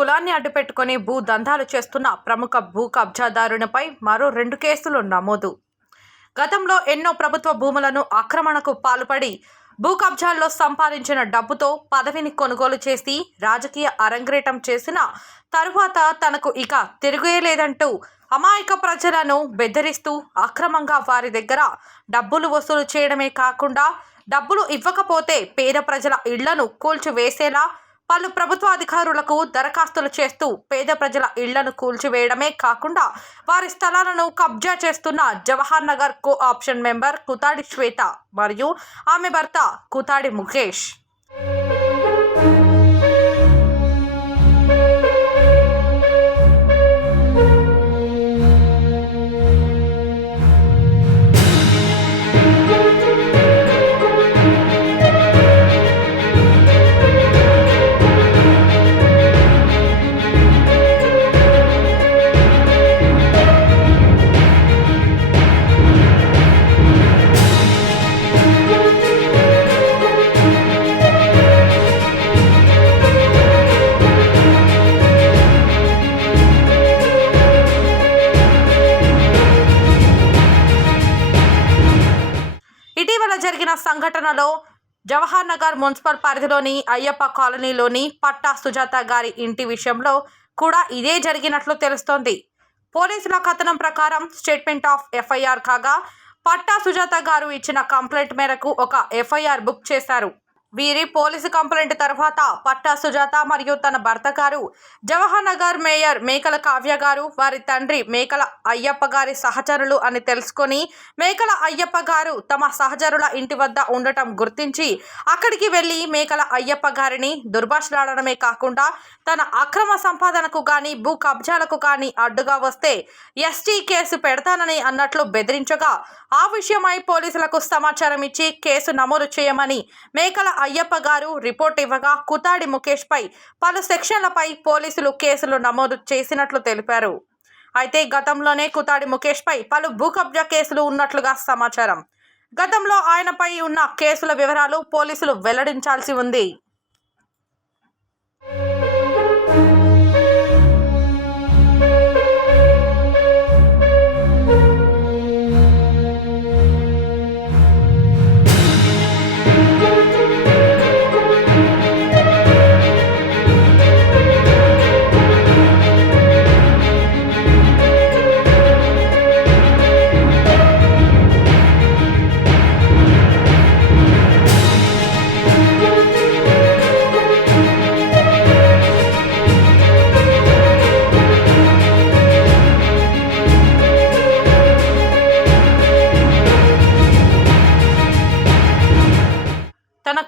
కులాన్ని అడ్డుపెట్టుకుని భూ దందాలు చేస్తున్న ప్రముఖ భూ కబ్జాదారునిపై మరో రెండు కేసులు నమోదు. గతంలో ఎన్నో ప్రభుత్వ భూములను ఆక్రమణకు పాల్పడి భూ కబ్జాల్లో సంపాదించిన డబ్బుతో పదవిని కొనుగోలు చేసి రాజకీయ అరంగేటం చేసిన తరువాత తనకు ఇక తిరుగులేదంటూ అమాయక ప్రజలను బెదిరిస్తూ అక్రమంగా వారి దగ్గర డబ్బులు వసూలు చేయడమే కాకుండా డబ్బులు ఇవ్వకపోతే పేద ప్రజల ఇళ్ళను కూల్చివేసేలా పలు ప్రభుత్వ అధికారులకు దరఖాస్తులు చేస్తూ పేద ప్రజల ఇళ్ళను కూల్చివేయడమే కాకుండా వారి స్థలాలను కబ్జా చేస్తున్న Jawahar Nagar co option member Kutadi Swetha మరియు ఆమె భర్త కుతాడి ముఖేష్. ఇటీవల జరిగిన సంఘటనలో జవహర్ నగర్ మున్సిపల్ పరిధిలోని అయ్యప్ప కాలనీలోని పట్టా సుజాత గారి ఇంటి విషయంలో కూడా ఇదే జరిగినట్లు తెలుస్తోంది. పోలీసుల కథనం ప్రకారం స్టేట్మెంట్ ఆఫ్ ఎఫ్ఐఆర్ కాగా పట్టా సుజాత గారు ఇచ్చిన కంప్లైంట్ మేరకు ఒక ఎఫ్ఐఆర్ బుక్ చేశారు. వీరి పోలీసు కంప్లైంట్ తర్వాత పట్టా సుజాత మరియు తన భర్త గారు జవహర్నగర్ మేయర్ మేకల కావ్య గారు వారి తండ్రి మేకల అయ్యప్ప గారి సహచరులు అని తెలుసుకొని మేకల అయ్యప్ప గారు తమ సహచరుల ఇంటి వద్ద ఉండటం గుర్తించి అక్కడికి వెళ్ళి మేకల అయ్యప్ప గారిని దుర్భాషలాడడమే కాకుండా తన అక్రమ సంపాదనకు కానీ భూ కబ్జాలకు కానీ అడ్డుగా వస్తే ఎస్టీ కేసు పెడతానని అన్నట్లు బెదిరించగా ఆ విషయమై పోలీసులకు సమాచారం ఇచ్చి కేసు నమోదు చేయమని మేకల అయ్యప్ప గారు రిపోర్ట్ ఇవ్వగా కుతాడి ముఖేష్ పై పలు సెక్షన్లపై పోలీసులు కేసులు నమోదు చేసినట్లు తెలిపారు. అయితే గతంలోనే కుతాడి ముఖేష్ పై పలు భూకబ్జ కేసులు ఉన్నట్లుగా సమాచారం. గతంలో ఆయనపై ఉన్న కేసుల వివరాలు పోలీసులు వెల్లడించాల్సి ఉంది.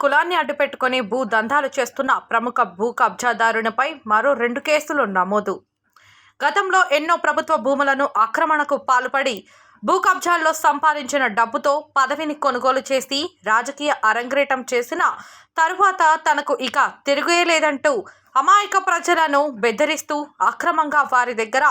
కులాన్ని అడ్డుపెట్టుకుని భూ దందాలు చేస్తున్న ప్రముఖ భూ కబ్జాదారునిపై మరో రెండు కేసులు నమోదు. గతంలో ఎన్నో ప్రభుత్వ భూములను ఆక్రమణకు పాల్పడి భూ కబ్జాల్లో సంపాదించిన డబ్బుతో పదవిని కొనుగోలు చేసి రాజకీయ అరంగేటం చేసిన తరువాత తనకు ఇక తిరుగులేదంటూ అమాయక ప్రజలను బెదిరిస్తూ అక్రమంగా వారి దగ్గర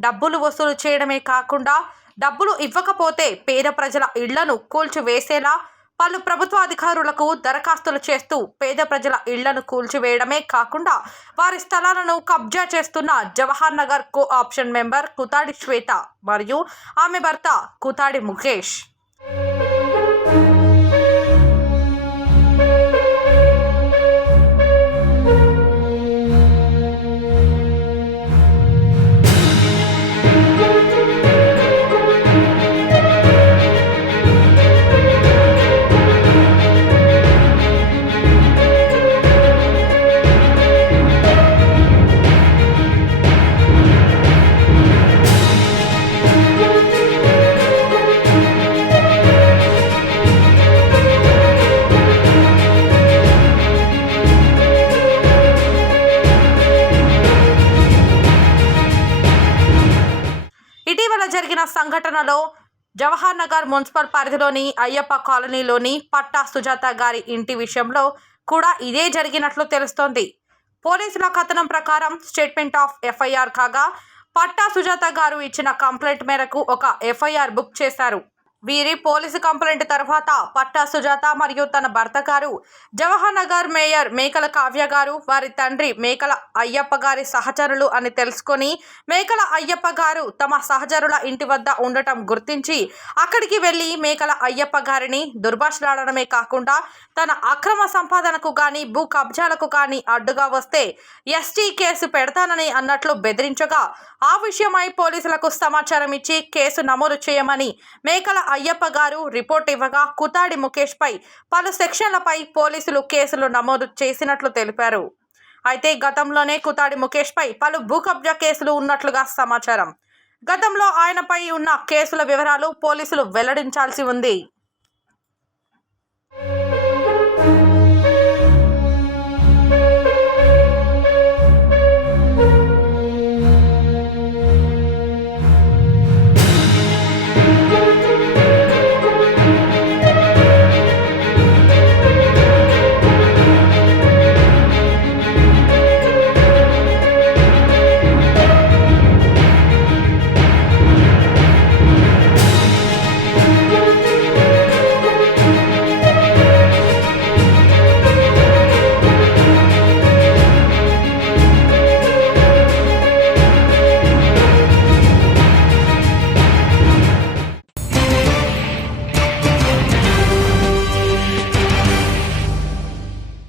డబ్బులు వసూలు చేయడమే కాకుండా డబ్బులు ఇవ్వకపోతే పేద ప్రజల ఇళ్ళను కూల్చివేసేలా పలు ప్రభుత్వ అధికారులకు దరఖాస్తులు చేస్తూ పేద ప్రజల ఇళ్ళను కూల్చివేయడమే కాకుండా వారి స్థలాలను కబ్జా చేస్తున్న Jawahar Nagar co option member Kutadi Swetha మరియు ఆమె భర్త కుతాడి ముఖేష్. జరిగిన సంఘటనలో జవహర్ నగర్ మున్సిపల్ పరిధిలోని అయ్యప్ప కాలనీలోని పట్టా సుజాత గారి ఇంటి విషయంలో కూడా ఇదే జరిగినట్లు తెలుస్తోంది. పోలీసుల కథనం ప్రకారం స్టేట్మెంట్ ఆఫ్ ఎఫ్ఐఆర్ కాగా పట్టా సుజాత గారు ఇచ్చిన కంప్లైంట్ మేరకు ఒక ఎఫ్ఐఆర్ బుక్ చేశారు. వీరి పోలీసు కంప్లైంట్ తర్వాత పట్టా సుజాత మరియు తన భర్త గారు జవహర్నగర్ మేయర్ మేకల కావ్య గారు వారి తండ్రి మేకల అయ్యప్ప గారి సహచరులు అని తెలుసుకొని మేకల అయ్యప్ప గారు తమ సహచరుల ఇంటి వద్ద ఉండటం గుర్తించి అక్కడికి వెళ్ళి మేకల అయ్యప్ప గారిని దుర్భాషలాడడమే కాకుండా తన అక్రమ సంపాదనకు కానీ భూ కబ్జాలకు కానీ అడ్డుగా వస్తే ఎస్టీ కేసు పెడతానని అన్నట్లు బెదిరించగా ఆ విషయమై పోలీసులకు సమాచారం ఇచ్చి కేసు నమోదు చేయమని మేకల అయ్యప్ప గారు రిపోర్ట్ ఇవ్వగా కుతాడి ముఖేష్ పై పలు సెక్షన్లపై పోలీసులు కేసులు నమోదు చేసినట్లు తెలిపారు. అయితే గతంలోనే కుతాడి ముఖేష్ పై పలు భూకబ్జా కేసులు ఉన్నట్లుగా సమాచారం. గతంలో ఆయనపై ఉన్న కేసుల వివరాలు పోలీసులు వెల్లడించాల్సి ఉంది.